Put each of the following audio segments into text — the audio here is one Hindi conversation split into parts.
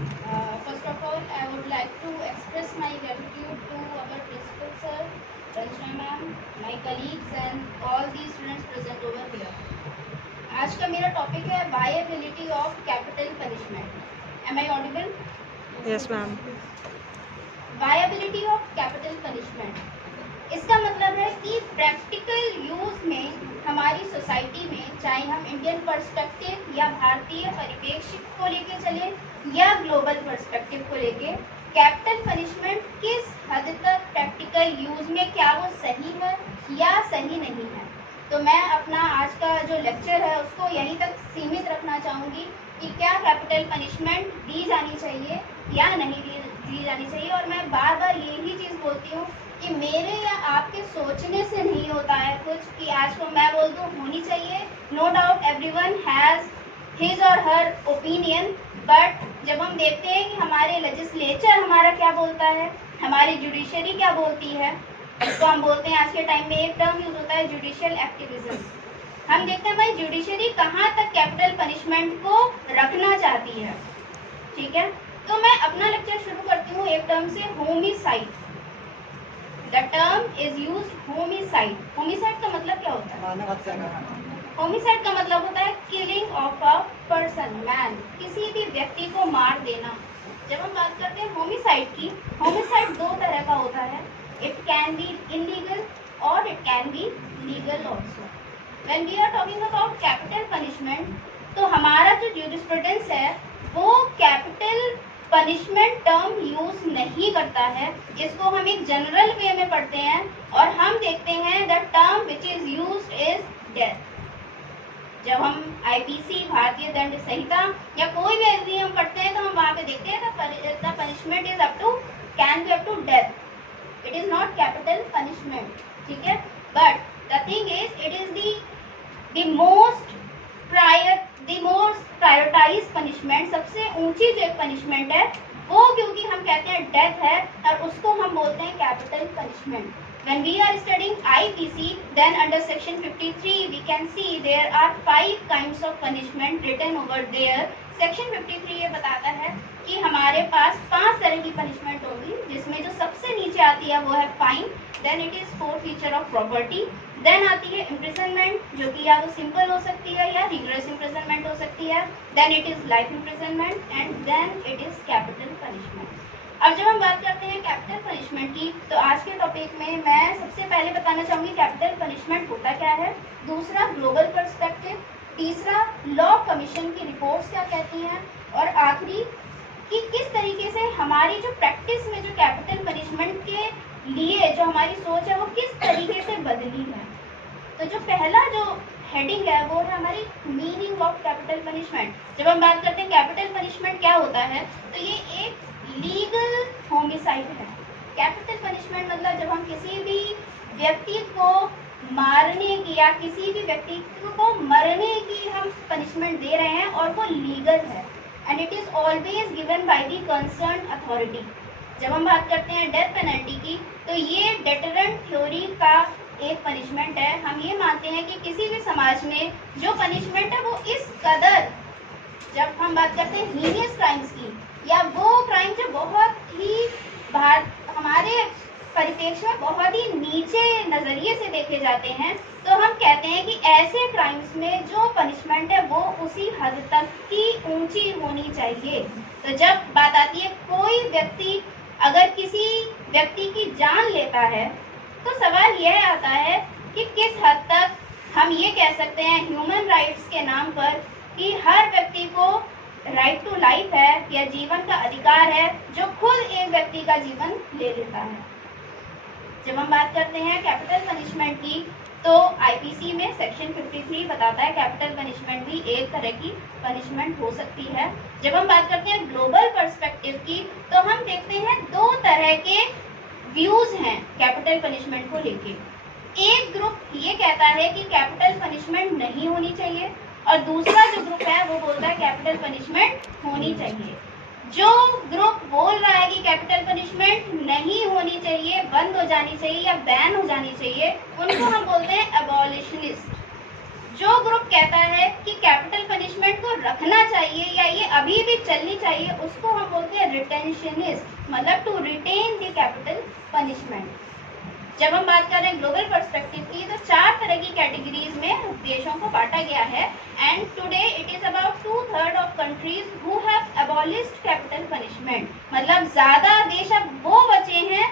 First of all, I would like to express my gratitude to our principal sir, Ranjana ma'am, my colleagues and all the students present over here. आज का मेरा टॉपिक है viability of capital punishment. Am I audible? Yes, ma'am. Viability of capital punishment, इसका मतलब है कि प्रैक्टिकल यूज में हमारी सोसाइटी में, चाहे हम इंडियन पर्सपेक्टिव या भारतीय परिप्रेक्ष्य को लेके चले या ग्लोबल पर्सपेक्टिव को लेके, कैपिटल पनिशमेंट किस हद तक प्रैक्टिकल यूज में क्या वो सही है या सही नहीं है. तो मैं अपना आज का जो लेक्चर है उसको यहीं तक सीमित रखना चाहूँगी कि क्या कैपिटल पनिशमेंट दी जानी चाहिए या नहीं दी जानी चाहिए. और मैं बार बार यही चीज़ बोलती हूँ कि मेरे या आपके सोचने से नहीं होता है कुछ कि आज को मैं बोल दूँ होनी चाहिए. No doubt everyone has his और हर ओपिनियन, बट जब हम देखते हैं कि हमारे लेजिस्लेचर हमारा क्या बोलता है, हमारी जुडिशरी क्या बोलती है, तो हम बोलते हैं आज के टाइम में एक टर्म यूज होता है जुडिशियल एक्टिविज्म. हम देखते हैं भाई जुडिशरी कहाँ तक कैपिटल पनिशमेंट को रखना चाहती है. ठीक है, तो मैं अपना लेक्चर शुरू करती हूँ एक टर्म से, homicide. The term is used homicide. Homicide का मतलब क्या होता है? होमिसाइड का मतलब होता है killing of a person, man, किसी भी व्यक्ति को मार देना. जब हम बात करते हैं होमिसाइड की, होमिसाइड दो तरह का होता है. इट कैन बी इलीगल और it can be legal also. When we are talking about capital punishment, तो हमारा जो ज्यूरिस्प्रूडेंस है वो कैपिटल पनिशमेंट टर्म यूज नहीं करता है. इसको हम एक जनरल वे में पढ़ते हैं और हम देखते हैं the term which is used is death. जब हम आईपीसी, भारतीय दंड संहिता या कोई भी अधिनियम पढ़ते हैं तो हम वहाँ पे देखते हैं the punishment is up to, can be up to death. It is not capital punishment. ठीक है, but the thing is it is the most prioritize punishment. सबसे ऊंची जो एक पनिशमेंट है वो, क्योंकि हम कहते हैं डेथ है और उसको हम बोलते हैं capital punishment. When we are studying IPC, then under section 53 we can see there are 5 kinds of punishment written over there. Section 53 ये बताता है कि हमारे पास 5 तरह की पनिशमेंट होगी, जिसमें जो सबसे नीचे आती है वो है fine, then it is forfeiture of property, then आती है इम्प्रिजनमेंट, जो कि या तो सिंपल हो सकती है या रिगरस इम्प्रिजनमेंट हो सकती है, then it is life imprisonment and then it is capital punishment. अब जब हम बात करते हैं कैपिटल पनिशमेंट की, तो आज के टॉपिक में मैं सबसे पहले बताना चाहूँगी कैपिटल पनिशमेंट होता क्या है, दूसरा ग्लोबल पर्सपेक्टिव, तीसरा लॉ कमीशन की रिपोर्ट्स क्या कहती हैं, और आखिरी कि किस तरीके से हमारी जो प्रैक्टिस में जो कैपिटल पनिशमेंट के लिए जो हमारी सोच है वो किस तरीके से बदली है. तो जो पहला जो हेडिंग है वो है हमारी मीनिंग ऑफ कैपिटल पनिशमेंट. जब हम बात करते हैं कैपिटल पनिशमेंट क्या होता है, तो ये एक लीगल होमिसाइड है. कैपिटल पनिशमेंट मतलब जब हम किसी भी व्यक्ति को मारने की या किसी भी व्यक्ति को मरने की हम पनिशमेंट दे रहे हैं और वो लीगल है and it is always given by the concern authority. जब हम बात करते हैं डेथ पेनल्टी की, तो ये डेटरेंट थ्योरी का एक पनिशमेंट है. हम ये मानते हैं कि किसी भी समाज में जो पनिशमेंट है वो इस कदर, जब हम बात करते हैं हीनियस क्राइम्स की या वो क्राइम जो बहुत ही हमारे परिप्रेक्ष्य में बहुत ही नीचे नज़रिए से देखे जाते हैं, तो हम कहते हैं कि ऐसे क्राइम्स में जो पनिशमेंट है वो उसी हद तक की ऊंची होनी चाहिए. तो जब बात आती है कोई व्यक्ति अगर किसी व्यक्ति की जान लेता है, तो सवाल यह आता है कि किस हद तक हम ये कह सकते हैं ह्यूमन राइट्स के नाम पर कि हर व्यक्ति को राइट टू लाइफ है या जीवन का अधिकार है, जो खुद एक व्यक्ति का जीवन ले लेता है. जब हम बात करते हैं कैपिटल पनिशमेंट की, तो आईपीसी में सेक्शन 53 बताता है कैपिटल पनिशमेंट भी एक तरह की पनिशमेंट हो सकती है. जब हम बात करते हैं ग्लोबल पर्सपेक्टिव की, तो हम देखते हैं दो तरह के व्यूज हैं कैपिटल पनिशमेंट को लेके. एक ग्रुप ये कहता है कि कैपिटल पनिशमेंट नहीं होनी चाहिए और दूसरा जो ग्रुप है वो बोलता है कैपिटल पनिशमेंट होनी चाहिए. जो ग्रुप बोल रहा है कि कैपिटल पनिशमेंट नहीं होनी चाहिए, बंद हो जानी चाहिए या बैन हो जानी चाहिए, उनको हम बोलते हैं एबॉलिशनिस्ट. जो ग्रुप कहता है कि कैपिटल पनिशमेंट को रखना चाहिए या ये अभी भी चलनी चाहिए, उसको हम रिटेंशनिस्ट, मतलब to retain the capital punishment. जब हम बात कर रहे हैं ग्लोबल पर्सपेक्टिव की, तो 4 तरह की कैटेगरीज में देशों को बांटा गया है। And today it is about 2/3 of countries who have abolished capital punishment, मतलब ज्यादा देश अब वो बचे हैं,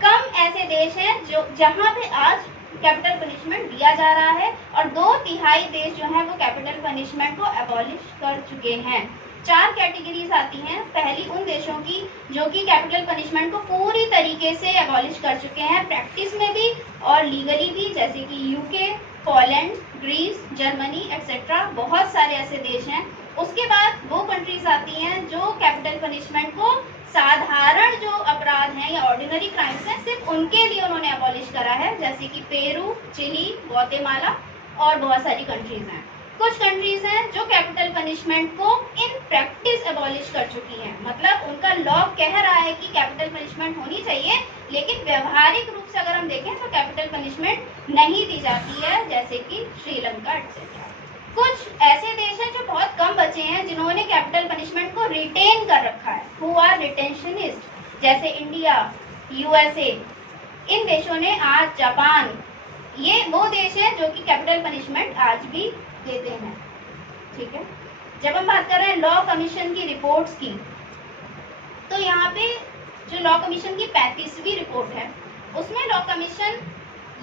कम ऐसे देश हैं जो जहां पे आज कैपिटल पनिशमेंट दिया जा रहा है, और 2/3 देश जो हैं वो कैपिटल पनिशमेंट को अबॉलिश कर चुके हैं। 4 कैटेगरीज आती हैं। पहली उन देशों की जो कि कैपिटल पनिशमेंट को पूरी तरीके से अबॉलिश कर चुके हैं, प्रैक्टिस में भी और लीगली भी, जैसे कि UK, Poland, Greece, Germany etcetera, बहुत सारे ऐसे देश हैं। उसके बाद वो कंट्रीज आती हैं जो कैपिटल पनिशमेंट को साधारण जो अपराध हैं या ऑर्डिनरी क्राइम्स हैं सिर्फ उनके लिए उन्होंने अबॉलिश करा है, जैसे कि पेरू, चिली, ग्वाटेमाला और बहुत सारी कंट्रीज हैं। कुछ कंट्रीज हैं जो कैपिटल पनिशमेंट को इन प्रैक्टिस अबॉलिश कर चुकी हैं, मतलब उनका लॉ कह रहा है कि कैपिटल पनिशमेंट होनी चाहिए, लेकिन व्यवहारिक रूप से अगर हम देखें तो कैपिटल पनिशमेंट नहीं दी जाती है, जैसे कि श्रीलंका एक्सेट्रा। कुछ ऐसे देश हैं जो बहुत कम बचे हैं जिन्होंने कैपिटल पनिशमेंट को रिटेन कर रखा है, हु आर रिटेंशनिस्ट, जैसे इंडिया, यूएसए, इन देशों ने आज, जापान, ये वो देश हैं जो कि कैपिटल पनिशमेंट आज भी देते हैं। ठीक है, जब हम बात कर रहे हैं लॉ कमीशन की रिपोर्ट्स की, तो यहाँ पे जो लॉ कमीशन की 35वीं रिपोर्ट है, उसमें लॉ कमीशन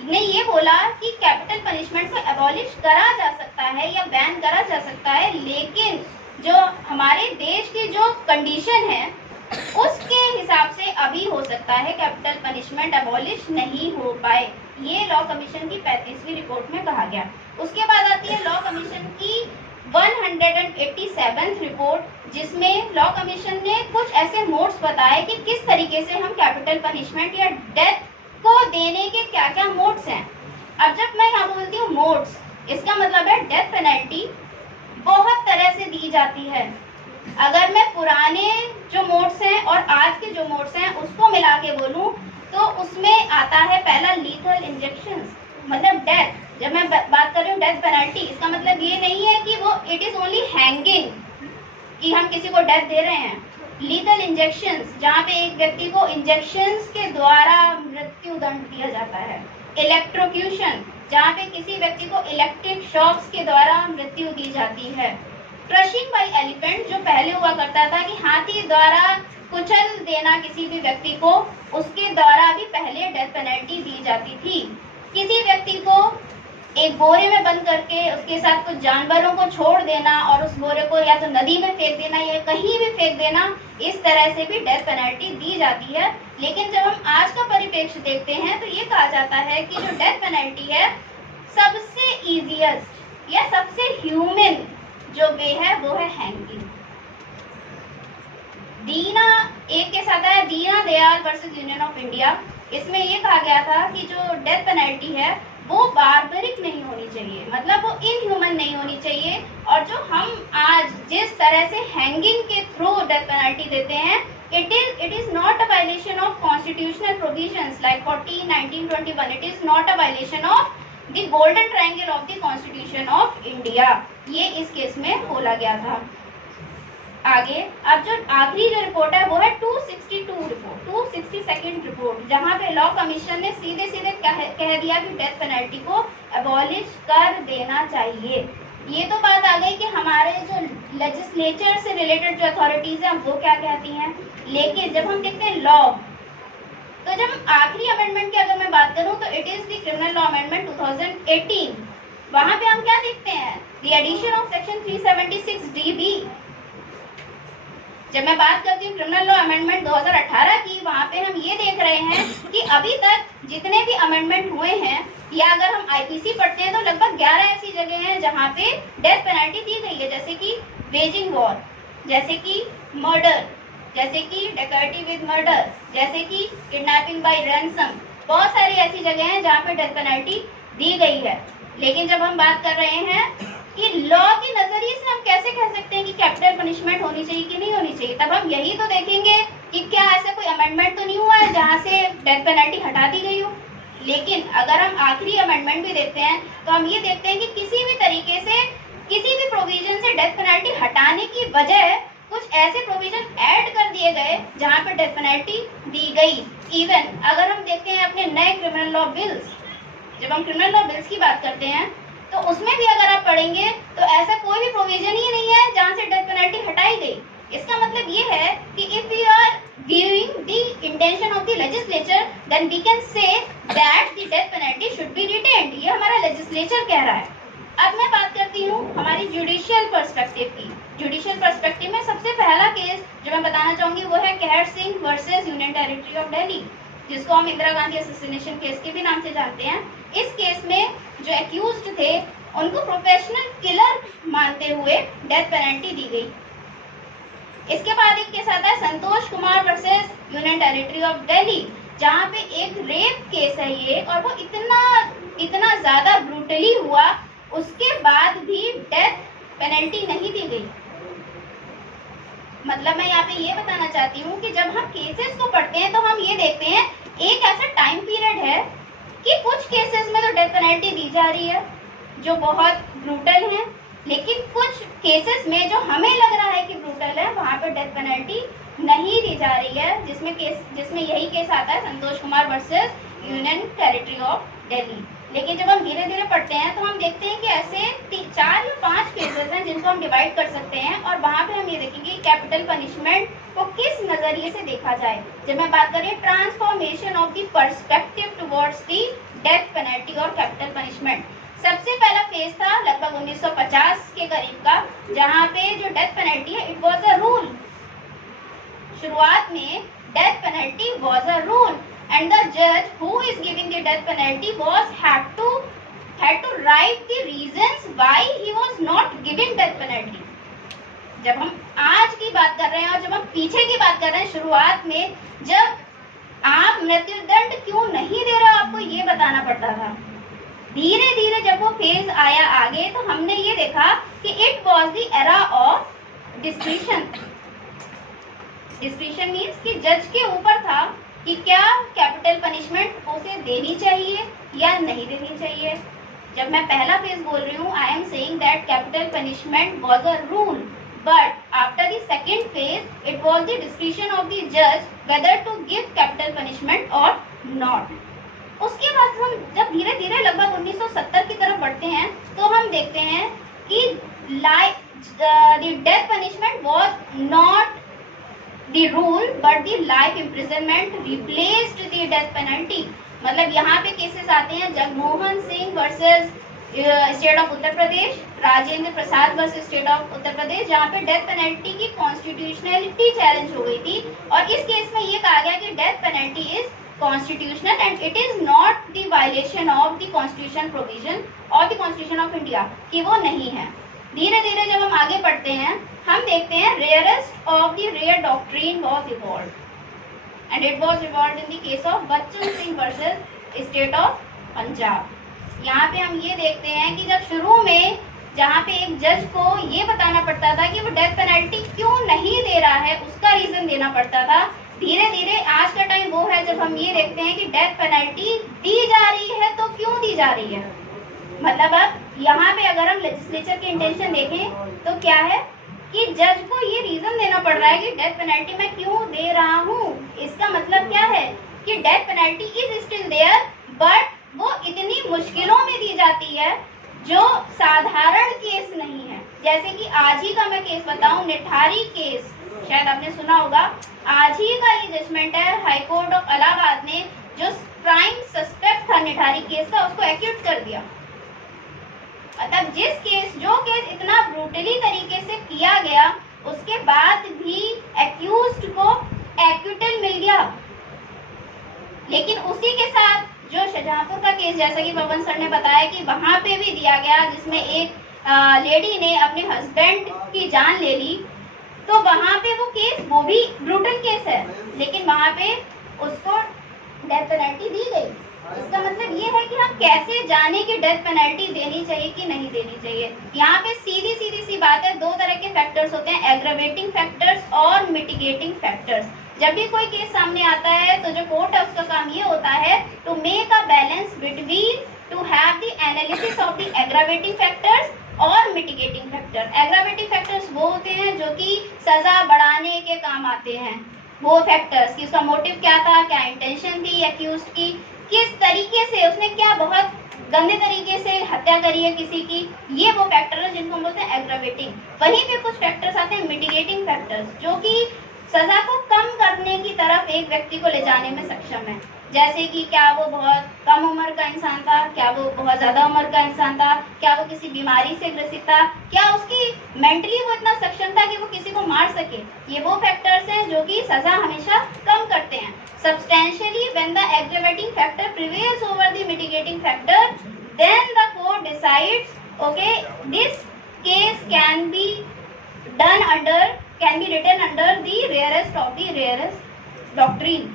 ने ये बोला कि कैपिटल पनिशमेंट को अबॉलिश करा जा सकता है या बैन करा जा सकता है, लेकिन जो हमारे देश की जो कंडीशन है उसके हिसाब से अभी हो सकता है कैपिटल पनिशमेंट अबॉलिश नहीं हो पाए। ये लॉ कमीशन की 35वीं रिपोर्ट में कहा गया। उसके बाद आती है लॉ कमीशन की 187th रिपोर्ट, जिसमें लॉ कमीशन ने कुछ ऐसे मोड्स बताए कि किस तरीके से हम कैपिटल पनिशमेंट या डेथ को देने के क्या क्या मोड्स हैं। अब जब मैं यहाँ बोलती हूँ मोड्स, इसका मतलब है डेथ पेनल्टी बहुत तरह से दी जाती है। अगर मैं पुराने जो मोड्स हैं और आज के जो मोड्स हैं उसको मिला के बोलूँ तो उसमें आता है पहला लीथल इंजेक्शंस, मतलब डेथ। जब मैं बात कर रही हूँ डेथ पेनल्टी, इसका मतलब ये नहीं है कि वो इट इज ओनली हैंगिंग, कि हम किसी को डेथ दे रहे हैं। लीथल इंजेक्शंस, जहाँ पे एक व्यक्ति को इंजेक्शंस के द्वारा मृत्यु दंड दिया जाता है। इलेक्ट्रोक्यूशन, जहाँ पे किसी व्यक्ति को इलेक्ट्रिक शॉक्स के द्वारा मृत्यु दी जाती है। क्रशिंग बाय एलिफेंट, जो पहले हुआ करता था कि हाथी द्वारा कुचल देना किसी भी व्यक्ति को, उसके द्वारा भी पहले डेथ पेनल्टी दी जाती थी। किसी व्यक्ति को एक बोरे में बंद करके उसके साथ कुछ जानवरों को छोड़ देना और उस बोरे को या तो नदी में फेंक देना या कहीं भी फेंक देना, इस तरह से भी डेथ पेनल्टी दी जाती है। लेकिन जब हम आज का परिप्रेक्ष्य देखते हैं तो ये कहा जाता है कि जो डेथ पेनल्टी है सबसे इजीएस्ट या सबसे ह्यूमन जो वे है वो है हैंगिंग। दीना एक के साथ है Deena Dayal versus union of India. इसमें ये कहा गया था कि जो डेथ पेनल्टी है वो बार्बरिक नहीं होनी चाहिए, मतलब वो इनह्यूमन नहीं होनी चाहिए। और जो हम आज जिस तरह से हैंगिंग के थ्रू डेथ पेनल्टी देते हैं, it is not a violation of constitutional provisions like 14, 19, 21. It is not a violation of the golden triangle of the Constitution of India. ये इस केस में बोला गया था। आगे अब जो आखिरी जो रिपोर्ट है वो है 262 रिपोर्ट, 262nd रिपोर्ट, जहाँ पे लॉ कमीशन ने सीधे सीधे कह दिया कि डेथ पेनल्टी को अबॉलिश कर देना चाहिए। ये तो बात आ गई कि हमारे जो लेजिस्लेचर से रिलेटेड जो अथॉरिटीज हैं वो क्या कहती हैं, लेकिन जब हम देखते हैं लॉ, तो जब आखिरी अमेंडमेंट की अगर मैं बात करूं तो it is the criminal law amendment 2018। वहां पे हम क्या देखते हैं, the addition of section 376 DB। जब मैं बात करती हूँ क्रिमिनल लॉ अमेंडमेंट 2018 की, वहाँ पे हम ये देख रहे हैं कि अभी तक जितने भी अमेंडमेंट हुए हैं, या अगर हम IPC पढ़ते हैं तो लगभग 11 ऐसी जगह हैं जहाँ पे डेथ पेनल्टी दी गई है, जैसे कि वेजिंग वॉर, जैसे कि मर्डर, जैसे कि डकैती विद मर्डर, जैसे कि किडनैपिंग बाय रैंसम। बहुत सारी ऐसी जगह हैं जहाँ पे डेथ पेनल्टी दी गई है। लेकिन जब हम बात कर रहे हैं कि लॉ के नजरिए से हम कैसे कह सकते हैं कि कैपिटल पनिशमेंट होनी चाहिए कि नहीं होनी चाहिए, तब हम यही तो देखेंगे कि क्या ऐसा कोई अमेंडमेंट तो नहीं हुआ है जहाँ से डेथ पेनल्टी हटा दी गई हो। लेकिन अगर हम आखिरी अमेंडमेंट भी देखते हैं तो हम ये देखते हैं कि किसी भी तरीके से किसी भी प्रोविजन से डेथ पेनल्टी हटाने की बजाय कुछ ऐसे प्रोविजन ऐड कर दिए गए जहाँ पे डेथ पेनल्टी दी गई। इवन अगर हम देखते हैं अपने नए क्रिमिनल लॉ बिल्स, जब हम क्रिमिनल लॉ बिल्स की बात करते हैं तो उसमें भी अगर आप पढ़ेंगे तो ऐसा कोई भी प्रोविजन ही नहीं है जहाँ से डेथ पेनल्टी हटाई गई। इसका मतलब ये है कि if we are viewing the intention of the legislature then we can say that the death penalty should be retained। ये हमारा लेजिस्लेचर कह रहा है। अब मैं बात करती हूँ हमारी जुडिशियल पर्सपेक्टिव की। जुडिशियल पर्सपेक्टिव में सबसे पहला केस जो मैं बताना चाहूंगी वो है कहर Singh versus union territory of Delhi, जिसको हम इंदिरा गांधी असैसिनेशन केस के भी नाम से जानते हैं। इस केस में जो एक्यूज्ड थे उनको प्रोफेशनल किलर मानते हुए डेथ पेनल्टी दी गई। इसके बाद एक केस आता है Santosh Kumar versus union territory of Delhi, जहाँ पे एक रेप केस है ये, और वो इतना ज्यादा ब्रूटली हुआ, उसके बाद भी डेथ पेनल्टी नहीं दी गई। मतलब मैं यहाँ पे ये बताना चाहती हूँ कि जब हम केसेस को पढ़ते हैं तो हम ये देखते हैं एक ऐसा टाइम पीरियड है कि कुछ केसेस में तो डेथ पेनल्टी दी जा रही है जो बहुत ब्रूटल है, लेकिन कुछ केसेस में जो हमें लग रहा है कि ब्रूटल है वहाँ पर डेथ पेनल्टी नहीं दी जा रही है, जिसमें यही केस आता है Santosh Kumar versus union territory of Delhi. लेकिन जब हम धीरे धीरे पढ़ते हैं तो हम देखते हैं कि ऐसे 4 या 5 केसेस हैं जिनको हम डिवाइड कर सकते हैं, और वहाँ पे हम ये देखेंगे कैपिटल पनिशमेंट को किस नजरिए से देखा जाए। जब मैं बात करें transformation of the perspective towards the death penalty और कैपिटल पनिशमेंट, सबसे पहला फेज था लगभग 1950 के करीब का, जहाँ पे जो डेथ पेनल्टी है इट वाज अ रूल। शुरुआत में death penalty was a rule and the judge who is giving the death penalty had to write the reasons why he was not giving death penalty। जब हम आज की बात कर रहे हैं और जब हम पीछे की बात कर रहे हैं, शुरुआत में जब आप मृत्युदंड क्यों नहीं दे रहे हो आपको ये बताना पड़ता था। धीरे धीरे जब वो फेज आया आगे तो हमने ये देखा कि it was the era of discretion. Discretion means कि जज के ऊपर था कि क्या कैपिटल पनिशमेंट उसे देनी चाहिए या नहीं देनी चाहिए। जब मैं पहला फेज बोल रही हूँ, I am saying that capital punishment was a rule, but after the second phase it was the discretion of the जज whether to give capital punishment और नॉट। उसके बाद हम जब धीरे धीरे लगभग 1970 की तरफ बढ़ते हैं तो हम देखते हैं कि the death punishment was not the rule but the life imprisonment replaced the death penalty। मतलब यहाँ पे केसेस आते हैं Jagmohan Singh versus state of Uttar Pradesh, Rajendra Prasad versus state of Uttar Pradesh, जहाँ पे डेथ पेनल्टी की कॉन्स्टिट्यूशनलिटी चैलेंज हो गई थी, और इस केस में ये कहा गया कि death penalty is constitutional and it is not the violation of the constitution provision और द कॉन्स्टिट्यूशन ऑफ इंडिया, कि वो नहीं है। धीरे धीरे जब हम आगे बढ़ते हैं हम देखते हैं rarest of the rare doctrine was evolved and it was evolved in the case of Bachan Singh versus state of Punjab. यहाँ पे हम ये देखते हैं कि जब शुरू में जहाँ पे एक जज को ये बताना पड़ता था कि वो डेथ पेनल्टी क्यों नहीं दे रहा है, उसका रीजन देना पड़ता था, धीरे धीरे आज का टाइम वो है जब हम ये देखते हैं कि डेथ पेनल्टी दी जा रही है तो क्यों दी जा रही है। मतलब अब यहाँ पे अगर हम लेजिस्लेचर के इंटेंशन देखें तो क्या है कि जज को ये रीजन देना पड़ रहा है कि डेथ पेनल्टी मैं क्यों दे रहा हूँ। इसका मतलब क्या है कि death penalty is still there, but वो इतनी मुश्किलों में दी जाती है जो साधारण केस नहीं है। जैसे कि आज ही का मैं केस बताऊं, निठारी केस, शायद आपने सुना होगा। आज ही का ये जजमेंट है हाई कोर्ट ऑफ इलाहाबाद ने, जो प्राइम सस्पेक्ट था निठारी केस का उसको एक्यूट कर दिया। मतलब जो केस इतना ब्रूटली तरीके से किया गया उसके बाद भी एक्यूज्ड को एक्विटल मिल गया। लेकिन उसी के साथ जो शाहजहांपुर का केस, जैसा कि पवन सर ने बताया कि वहां पे भी दिया गया जिसमें एक लेडी ने अपने हस्बैंड की जान ले ली, तो वहां पे वो भी ब्रूटल केस है, लेकिन वहां पे उसको डेथ पेनल्टी दी गई। इसका मतलब ये है कि हम कैसे जाने कि डेथ पेनल्टी देनी चाहिए कि नहीं देनी चाहिए। यहाँ पे सीधी सी बात है, 2 तरह के फैक्टर्स होते हैं, एग्रावेटिंग फैक्टर्स और मिटिगेटिंग फैक्टर्स। जब भी कोई केस सामने आता है तो जो कोर्ट है उसका काम ये होता है to make a balance between to have the analysis of the aggravating factors और मिटिगेटिंग फैक्टर। एग्रावेटिंग फैक्टर्स वो होते हैं जो कि सजा बढ़ाने के काम आते हैं, वो फैक्टर्स कि उसका मोटिव क्या था, क्या इंटेंशन थी एक्यूज्ड की, किस तरीके से उसने क्या बहुत गंदे तरीके से हत्या करी है किसी की, ये वो फैक्टर है जिनको हम बोलते हैं एग्रावेटिंग। वहीं पे कुछ फैक्टर्स आते हैं मिटिगेटिंग फैक्टर्स, जो कि सजा को कम करने की तरफ एक व्यक्ति को ले जाने में सक्षम है। जैसे कि क्या वो बहुत कम उम्र का इंसान था, क्या वो बहुत ज्यादा उम्र का इंसान था, क्या वो किसी बीमारी से ग्रसित था, क्या उसकी मेंटली वो इतना सक्षम था कि वो किसी को मार सके। ये वो फैक्टर्स हैं जो कि सजा हमेशा कम करते हैं। Substantially when the aggravating factor prevails over the mitigating factor, then the court decides, okay, this case can be written under the rarest of the rare doctrine.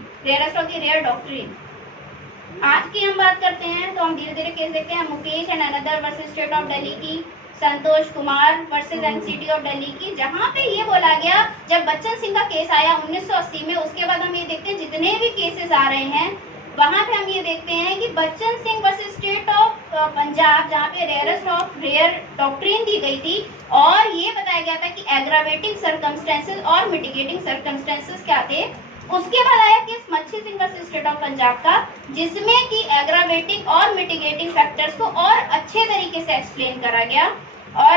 आज की हम बात करते हैं तो हम धीरे धीरे केस देखते हैं। Mukesh and another versus state of Delhi की, Santosh Kumar versus NCT of Delhi की, जहां पे ये बोला गया जब बच्चन सिंह का केस आया 1980 में, उसके बाद हम ये देखते हैं जितने भी केसेस आ रहे हैं वहां पे हम ये देखते हैं कि Bachchan Singh versus state of Punjab, जहाँ पे रेयरेस्ट ऑफ रेयर डॉक्ट्रिन दी गई थी और ये बताया गया था कि एग्रावेटिंग सर्कमस्टेंसेस और मिटिगेटिंग सर्कमस्टेंसेस क्या थे। उसके बाद आया केस मच्छी Singh versus state of Punjab का, जिसमें कि एग्रावेटिंग और मिटिगेटिंग फैक्टर्स को और अच्छे तरीके से एक्सप्लेन करा गया। और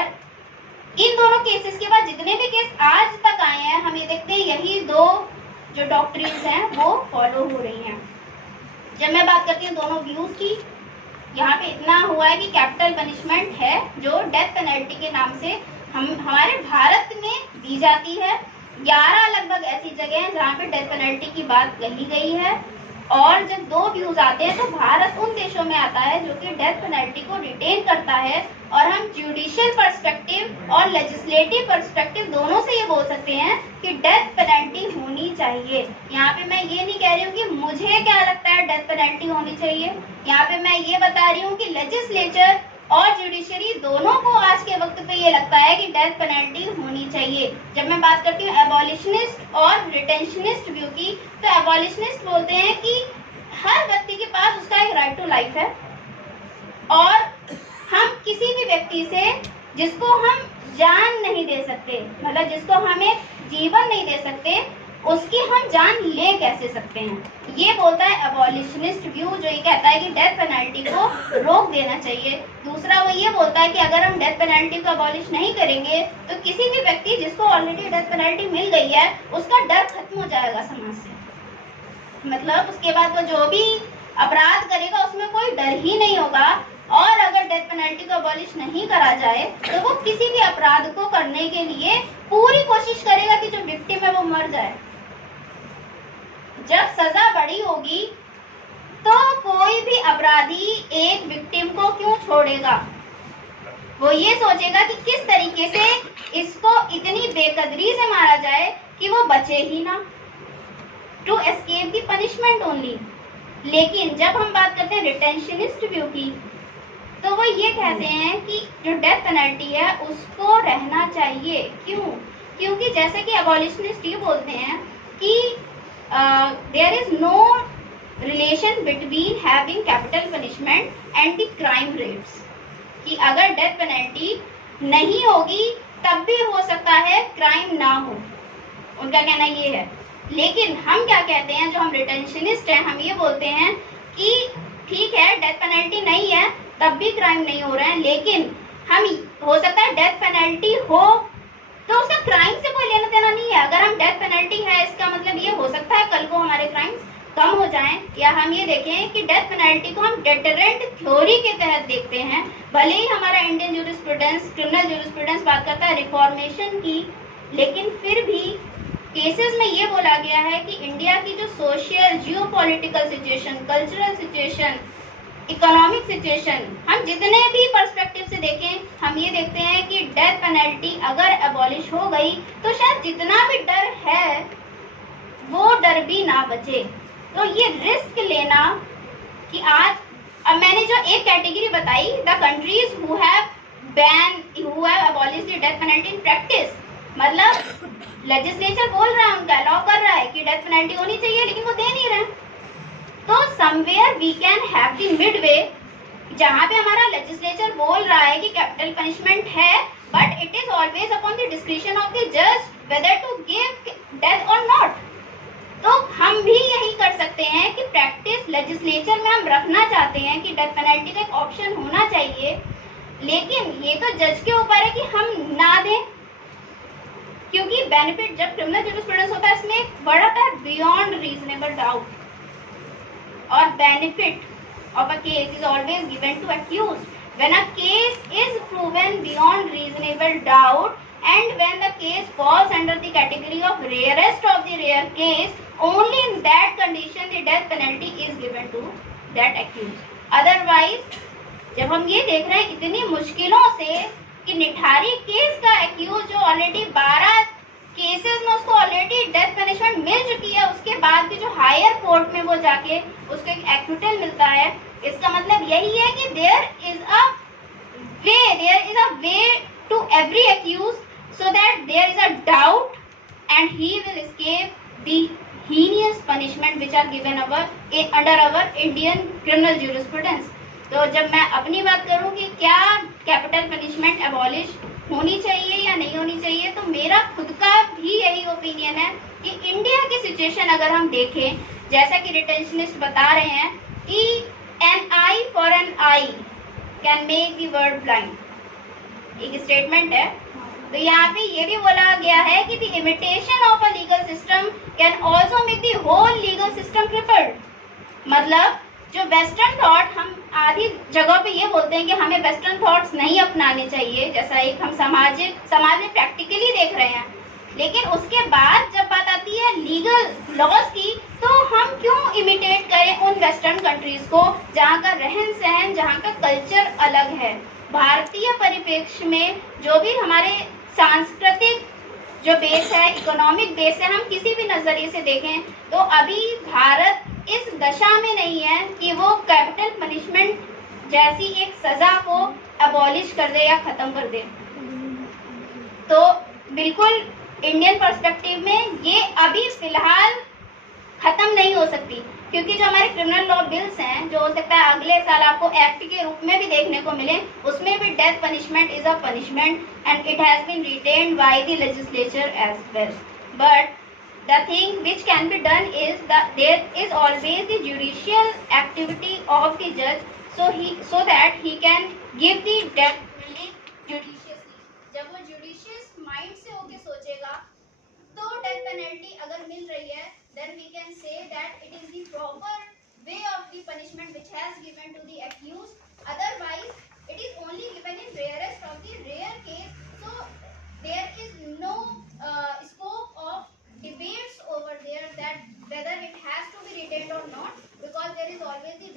इन दोनों केसेस के बाद जितने भी केस आज तक आए हैं हम ये देखते हैं यही दो जो डॉक्ट्रिन्स हैं वो फॉलो हो रही हैं। जब मैं बात करती हूँ दोनों व्यूज की, यहाँ पे इतना हुआ है कि कैपिटल पनिशमेंट है जो डेथ पेनल्टी के नाम से हमारे भारत में दी जाती है। 11 लगभग ऐसी जगह हैं जहाँ पे डेथ पेनल्टी की बात कही गई है। और जब दो व्यूज आते हैं तो भारत उन देशों में आता है जो कि डेथ पेनल्टी को रिटेन करता है। और हम जुडिशियल पर्सपेक्टिव और लेजिस्लेटिव पर्सपेक्टिव दोनों से ये बोल सकते हैं कि डेथ पेनल्टी होनी चाहिए। यहाँ पे मैं ये नहीं कह रही हूँ कि मुझे क्या लगता है डेथ पेनल्टी होनी चाहिए, यहाँ पे मैं ये बता रही हूँ कि लेजिस्लेचर और जुडिशरी दोनों को आज के वक्त पे ये लगता है कि डेथ पेनल्टी होनी चाहिए। जब मैं बात करती हूँ एबॉलिशनिस्ट और रिटेंशनिस्ट व्यू की, तो एबॉलिशनिस्ट बोलते हैं कि हर व्यक्ति के पास उसका एक राइट टू लाइफ है और हम किसी भी व्यक्ति से जिसको हम जान नहीं दे सकते, मतलब जिसको हम एक जीवन नहीं दे सकते, उसकी हम जान ले कैसे सकते हैं। ये बोलता है एबॉलिशनिस्ट व्यू, जो ये कहता है कि डेथ पेनल्टी को रोक देना चाहिए। दूसरा वो ये बोलता है कि अगर हम डेथ पेनल्टी को अबॉलिश नहीं करेंगे तो किसी भी व्यक्ति जिसको ऑलरेडी डेथ पेनल्टी मिल गई है उसका डर खत्म हो जाएगा समाज से। मतलब उसके बाद वो जो भी अपराध करेगा उसमें कोई डर ही नहीं होगा। और अगर डेथ पेनल्टी को अबॉलिश नहीं करा जाए तो वो किसी भी अपराध को करने के लिए पूरी कोशिश करेगा कि जो विक्टिम है वो मर जाए। जब सजा बड़ी होगी तो कोई भी अपराधी एक विक्टिम को क्यों छोड़ेगा, वो ये सोचेगा कि किस तरीके से इसको इतनी बेकदरी से मारा जाए कि वो बचे ही ना, to escape the punishment only. लेकिन जब हम बात करते हैं रिटेंशनिस्ट व्यू की, तो वो ये कहते हैं कि जो डेथ पेनल्टी है उसको रहना चाहिए। क्यों? क्योंकि जैसे कि अबॉलिशनिस्ट ये बोलते हैं कि there is no relation between having capital punishment and the crime rates, कि अगर डेथ पेनल्टी नहीं होगी तब भी हो सकता है क्राइम ना हो, उनका कहना ये है। लेकिन हम क्या कहते हैं, जो हम रिटेंशनिस्ट हैं, हम ये बोलते हैं कि ठीक है डेथ पेनल्टी नहीं है तब भी क्राइम नहीं हो रहा है, लेकिन हम हो सकता है डेथ पेनल्टी हो तो उसका क्राइम से कोई लेना देना नहीं है। अगर हम डेथ पेनल्टी है इसका मतलब ये हो सकता है कल को हमारे क्राइम्स कम हो जाएं, या हम ये देखें कि डेथ पेनल्टी को हम डेटरेंट थ्योरी के तहत देखते हैं। भले ही हमारा इंडियन जूरिस्प्रूडेंस, क्रिमिनल जूरिस्प्रूडेंस बात करता है रिफॉर्मेशन की, लेकिन फिर भी केसेस में ये बोला गया है कि इंडिया की जो social geopolitical situation, cultural situation, economic situation, हम जितने भी पर्सपेक्टिव से देखें हम ये देखते हैं कि डेथ पेनल्टी अगर एबॉलिश हो गई तो शायद जितना भी डर है वो डर भी ना बचे। तो ये रिस्क लेना कि आज, अब मैंने जो एक कैटेगरी बताई, the countries who have abolish the death penalty in practice, मतलब लेजिस्लेचर बोल रहा है, उनका लॉ कर रहा है कि डेथ पेनल्टी होनी चाहिए, लेकिन वो दे नहीं रहे। तो somewhere we can have the midway, जहाँ पे हमारा लेजिस्लेचर बोल रहा है कि कैपिटल पनिशमेंट है, but it is always upon the discretion of the जज वेदर टू गिव डेथ और नॉट। हम भी यही कर सकते हैं कि प्रैक्टिस लेजिस्लेचर में हम रखना चाहते हैं कि डेथ पेनल्टी का एक ऑप्शन होना चाहिए, लेकिन ये तो जज के ऊपर है कि हम ना दें, क्योंकि बेनिफिट जब क्रिमिनल जूरिस्प्रूडेंस होता है इसमें एक वर्ड आता है बियॉन्ड रीजनेबल डाउट, और benefit of a case is always given to accused when a case is proven beyond reasonable doubt and when the case falls under the category of rarest of the rare case, only in that condition the death penalty is given to that accused. Otherwise जब हम ये देख रहे हैं इतनी मुश्किलों से कि निठारी केस का एक्यूज जो ऑलरेडी 12 केसेस में उसको ऑलरेडी डेथ पनिशमेंट मिल चुकी है, उसके बाद भी जो हायर कोर्ट में वो जाके उसको एक एक्विटल मिलता है, इसका मतलब यही है कि there is a way to every accuse so that there is a doubt and he will escape the heinous punishment which are given under our Indian criminal jurisprudence. तो जब मैं अपनी बात करूं कि क्या कैपिटल पनिशमेंट एबॉलिश होनी चाहिए या नहीं होनी चाहिए, तो मेरा खुद का भी यही ओपिनियन है कि इंडिया की सिचुएशन अगर हम देखें, जैसा कि रिटेंशनिस्ट बता रहे हैं कि an eye for an eye can make the world blind, एक स्टेटमेंट है। तो यहाँ पे ये भी बोला गया है कि the imitation of a legal system can also make the whole legal system crippled. मतलब जो वेस्टर्न थॉट, हम आधी जगह पे ये बोलते हैं कि हमें वेस्टर्न थॉट्स नहीं अपनाने चाहिए, जैसा एक हम समाज में प्रैक्टिकली देख रहे हैं, लेकिन उसके बाद जब बात आती है लीगल लॉज की, तो हम क्यों इमिटेट करें उन वेस्टर्न कंट्रीज को जहाँ का रहन सहन, जहाँ का कल्चर अलग है। भारतीय परिप्रेक्ष्य में जो भी हमारे सांस्कृतिक जो बेस है, इकोनॉमिक बेस है, हम किसी भी नजरिए से देखें तो अभी भारत इस दशा में नहीं है कि वो कैपिटल पनिशमेंट जैसी एक सजा को अबॉलिश कर दे या खत्म कर दे। तो बिल्कुल इंडियन पर्सपेक्टिव में ये अभी फिलहाल खत्म नहीं हो सकती, क्योंकि जो हमारे क्रिमिनल लॉ बिल्स हैं, जो हो सकता है अगले साल आपको एक्ट के रूप में भी देखने को मिले, उसमें भी death punishment is a punishment and it has been retained by the legislature as well. But the thing which can be done is that there is always the judicial activity of the judge, so that he can give the death penalty judiciously। जब वो judicious mind से होके सोचेगा तो death penalty अगर मिल रही है, then we can say that it is the proper way of the punishment which has given to the accused। Otherwise it is only given in rarest of the rare case, so there is no scope of debates over there that whether it has to be retained or not, because there is always the